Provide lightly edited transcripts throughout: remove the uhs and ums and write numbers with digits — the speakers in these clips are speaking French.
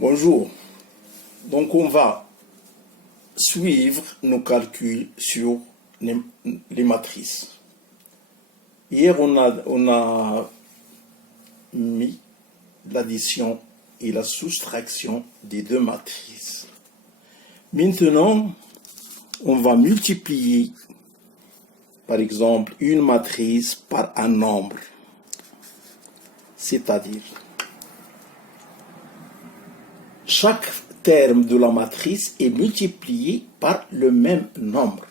Bonjour. Donc on va suivre nos calculs sur les matrices. Hier on a mis l'addition et la soustraction des deux matrices. Maintenant, on va multiplier, par exemple, une matrice par un nombre. C'est-à-dire, chaque terme de la matrice est multiplié par le même nombre.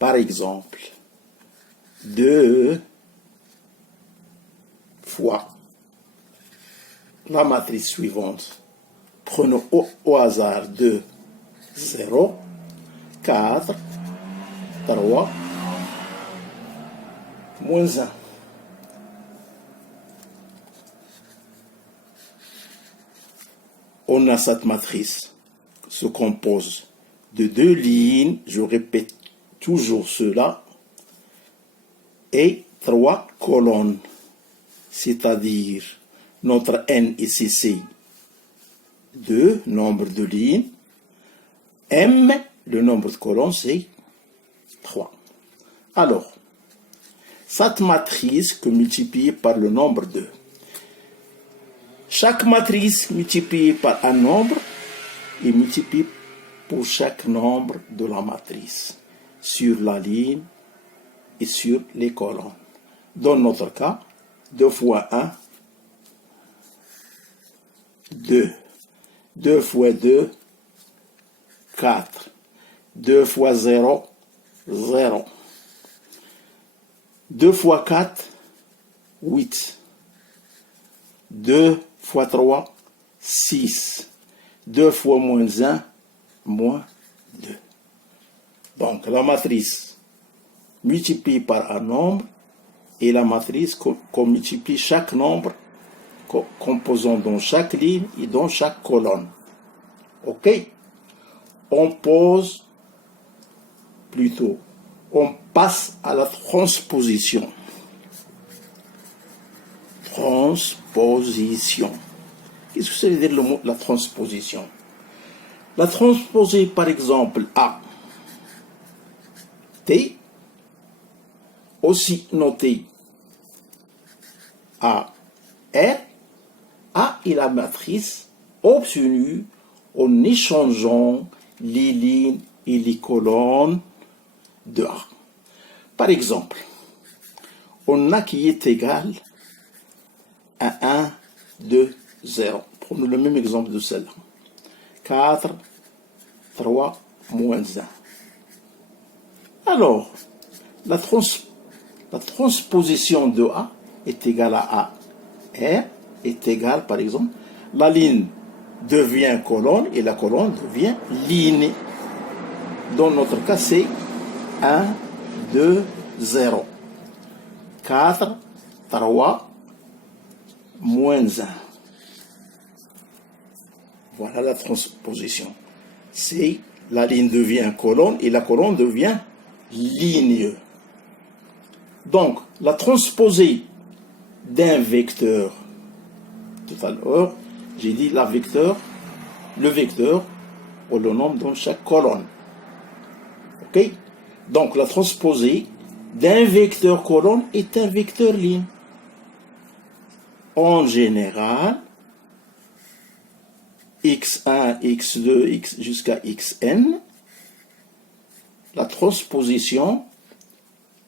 Par exemple, 2 fois la matrice suivante. Prenons au hasard 2, 0, 4, 3, moins 1. On a cette matrice qui se compose de deux lignes, je répète toujours cela, et 3 colonnes, c'est-à-dire notre N ici c'est 2, nombre de lignes, M, le nombre de colonnes c'est 3. Alors, cette matrice que multipliée par le nombre 2. Chaque matrice multipliée par un nombre est multipliée pour chaque nombre de la matrice sur la ligne et sur les colonnes. Dans notre cas, 2 fois 1, 2. 2 fois 2, 4. 2 fois 0, 0. 2 fois 4, 8. 2 fois 3, 6. 2 fois moins 1, moins 2. Donc, la matrice multipliée par un nombre et la matrice qu'on multiplie chaque nombre composant dans chaque ligne et dans chaque colonne. OK? On passe à la transposition. Transposition. Qu'est-ce que ça veut dire le mot la transposition? La transposer par exemple à T, aussi noté à R, A est la matrice obtenue en échangeant les lignes et les colonnes de A. Par exemple, on a qui est égal à 1, 2, 0. Prenons le même exemple de celle-là. 4, 3, moins 1. Alors, la transposition de A est égale à A. R est égale, par exemple, la ligne devient colonne et la colonne devient ligne. Dans notre cas, c'est 1, 2, 0. 4, 3, moins 1. Voilà la transposition. C'est la ligne devient colonne et la colonne devient ligne. Donc, la transposée d'un vecteur, tout à l'heure, j'ai dit le vecteur ou le nombre dans chaque colonne. OK? Donc, la transposée d'un vecteur colonne est un vecteur ligne. En général, x1, x2, x jusqu'à xn, la transposition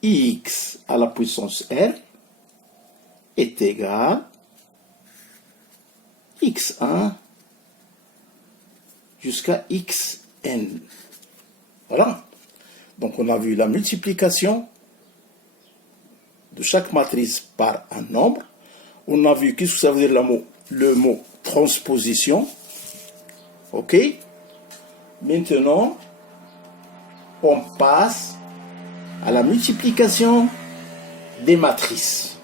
x à la puissance r est égale x1 jusqu'à xn. Voilà. Donc on a vu la multiplication de chaque matrice par un nombre. On a vu qu'est-ce que ça veut dire le mot transposition. OK? Maintenant, on passe à la multiplication des matrices.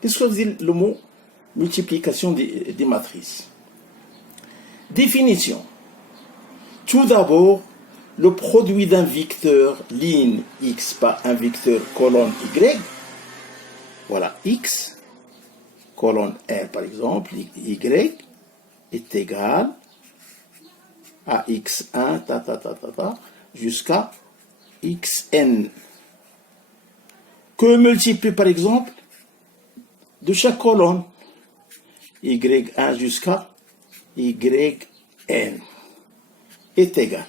Qu'est-ce que veut dire le mot multiplication des matrices? Définition. Tout d'abord, le produit d'un vecteur ligne x par un vecteur colonne y, voilà x, colonne R par exemple, y, est égal à x1, jusqu'à xn, que multiplie par exemple de chaque colonne, y1 jusqu'à yn est égal.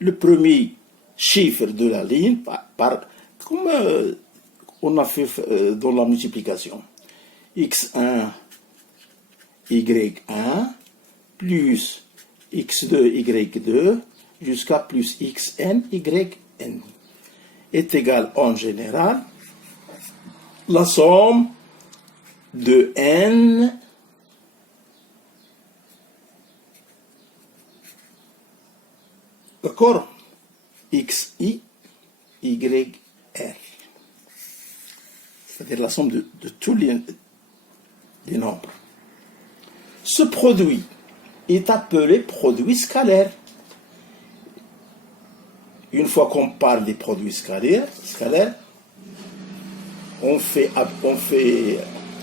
Le premier chiffre de la ligne, comme on a fait dans la multiplication, x1, y1, plus x2, y2, jusqu'à plus xn, yn, est égal en général la somme de n d'accord, xi, yr, c'est-à-dire la somme de tous les nombres. Ce produit est appelé produit scalaire. Une fois qu'on parle des produits scalaires, on fait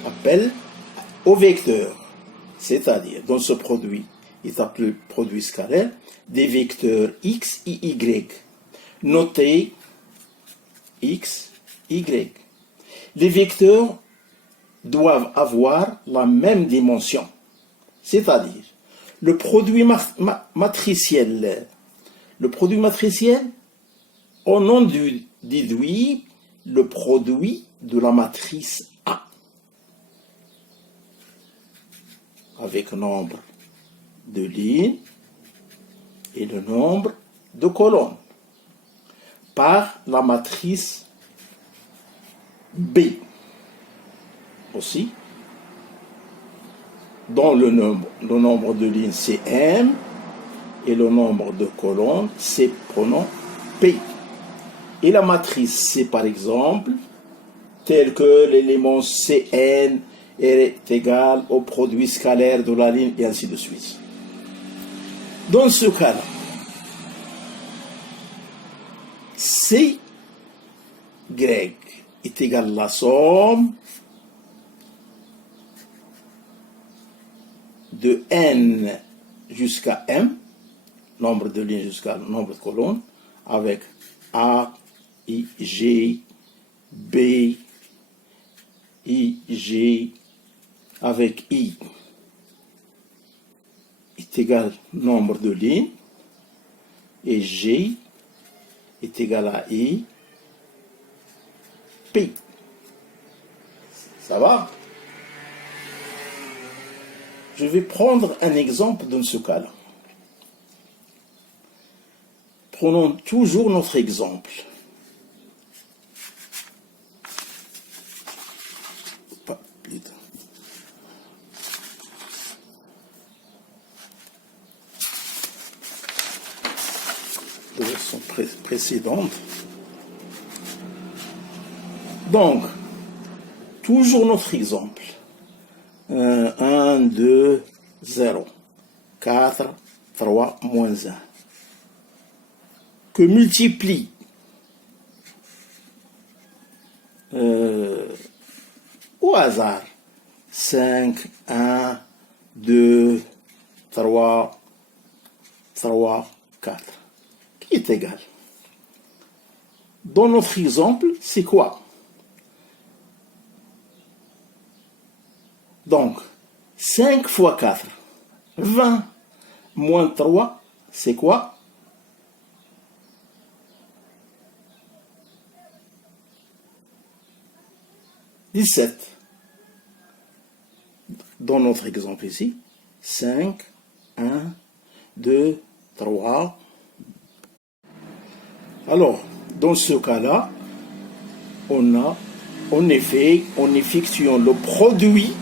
appel au vecteur. C'est-à-dire, dans ce produit est appelé produit scalaire, des vecteurs x et y, notés x, y. Les vecteurs doivent avoir la même dimension, c'est-à-dire le produit matriciel. Le produit matriciel, on en déduit le produit de la matrice A avec nombre de lignes et le nombre de colonnes par la matrice B aussi, dont le nombre de lignes c'est M et le nombre de colonnes c'est pronom P. Et la matrice C par exemple, tel que l'élément Cn est égal au produit scalaire de la ligne et ainsi de suite. Dans ce cas-là, Cy est égal à la somme de n jusqu'à m, nombre de lignes jusqu'à nombre de colonnes, avec A, I, G, B, I, G, avec I est égal nombre de lignes, et G est égal à I, P. Ça va? Je vais prendre un exemple dans ce cas-là. Prenons toujours notre exemple. De version précédente. Donc, toujours notre exemple. 1, 2, 0, 4, 3, moins 1. Que multiplie au hasard 5, 1, 2, 3, 4, qui est égal. Dans notre exemple, c'est quoi? Donc, 5 fois 4, 20, moins 3, c'est quoi? 17. Dans notre exemple ici, 5, 1, 2, 3. Alors, dans ce cas-là, en effectuant le produit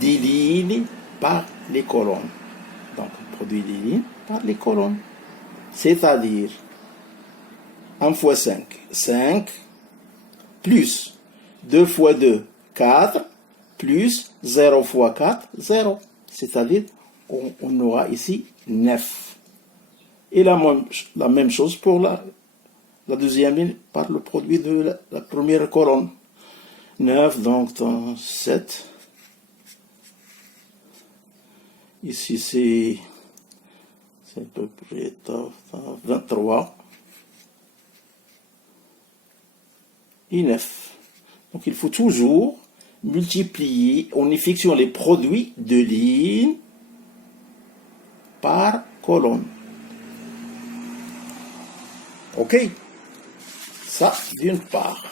des lignes par les colonnes. Donc, produit des lignes par les colonnes. C'est-à-dire, 1 fois 5, 5, plus 2 fois 2, 4, plus 0 fois 4, 0. C'est-à-dire, on aura ici 9. Et la même chose pour la deuxième ligne par le produit de la première colonne. 9, donc 7. Ici, c'est à peu près 23 et 9. Donc, il faut toujours multiplier en effectuant les produits de lignes par colonne. OK? Ça, d'une part.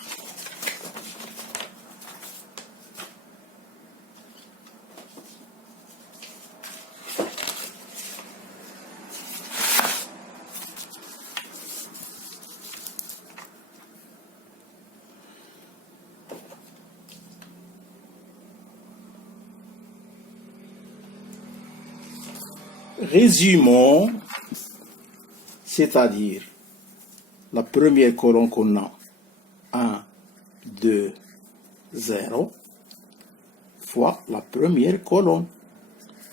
Résumons, c'est-à-dire la première colonne qu'on a, 1, 2, 0, fois la première colonne.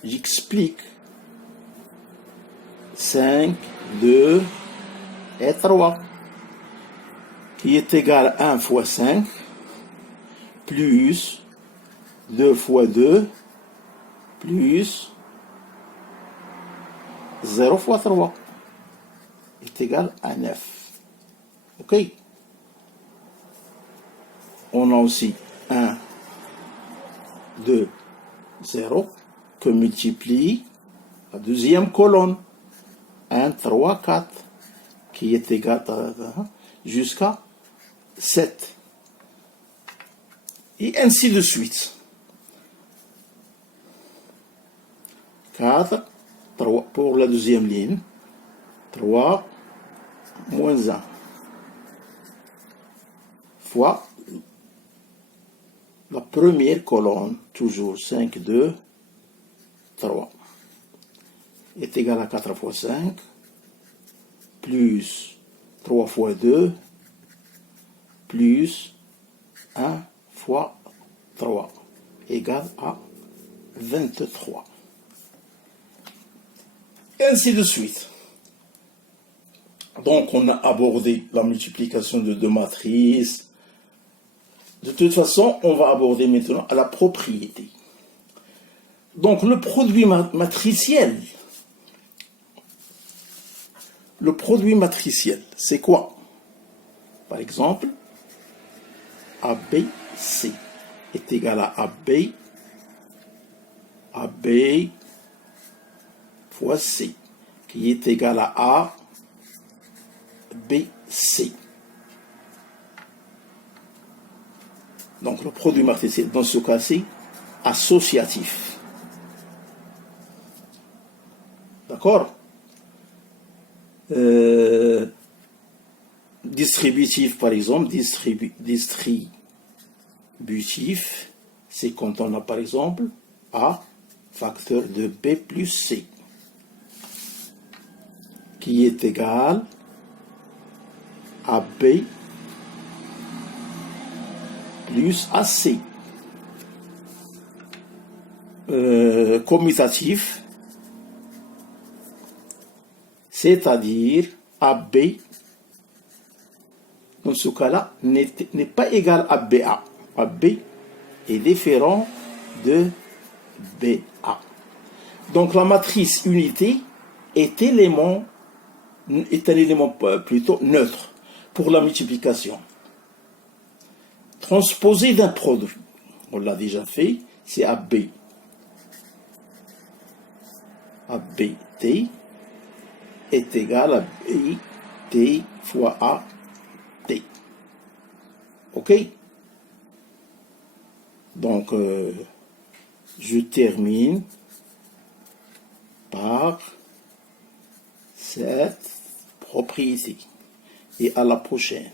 J'explique. 5, 2 et 3, qui est égal à 1 fois 5, plus 2 fois 2, plus 0 fois 3 est égal à 9. OK? On a aussi 1, 2, 0 que multiplie la deuxième colonne. 1, 3, 4 qui est égal à jusqu'à 7. Et ainsi de suite. 4, 3 pour la deuxième ligne. 3 moins 1 fois la première colonne, toujours 5, 2, 3, est égal à 4 fois 5, plus 3 fois 2, plus 1 fois 3, égale à 23. Et ainsi de suite. Donc, on a abordé la multiplication de deux matrices. De toute façon, on va aborder maintenant la propriété. Donc, le produit matriciel. Le produit matriciel, c'est quoi? Par exemple, ABC est égal à AB fois C, qui est égal à ABC. Donc le produit matriciel, dans ce cas-ci, associatif. D'accord? Distributif, par exemple, distributif, c'est quand on a, par exemple, A facteur de B plus C, qui est égal à B plus AC. Commutatif, c'est-à-dire AB, dans ce cas-là, n'est pas égal à BA. AB est différent de BA. Donc la matrice unité est un élément plutôt neutre pour la multiplication. Transposé d'un produit, on l'a déjà fait, c'est AB. ABT est égal à BT fois AT. OK? Donc, je termine par cette propriété. Et à la prochaine.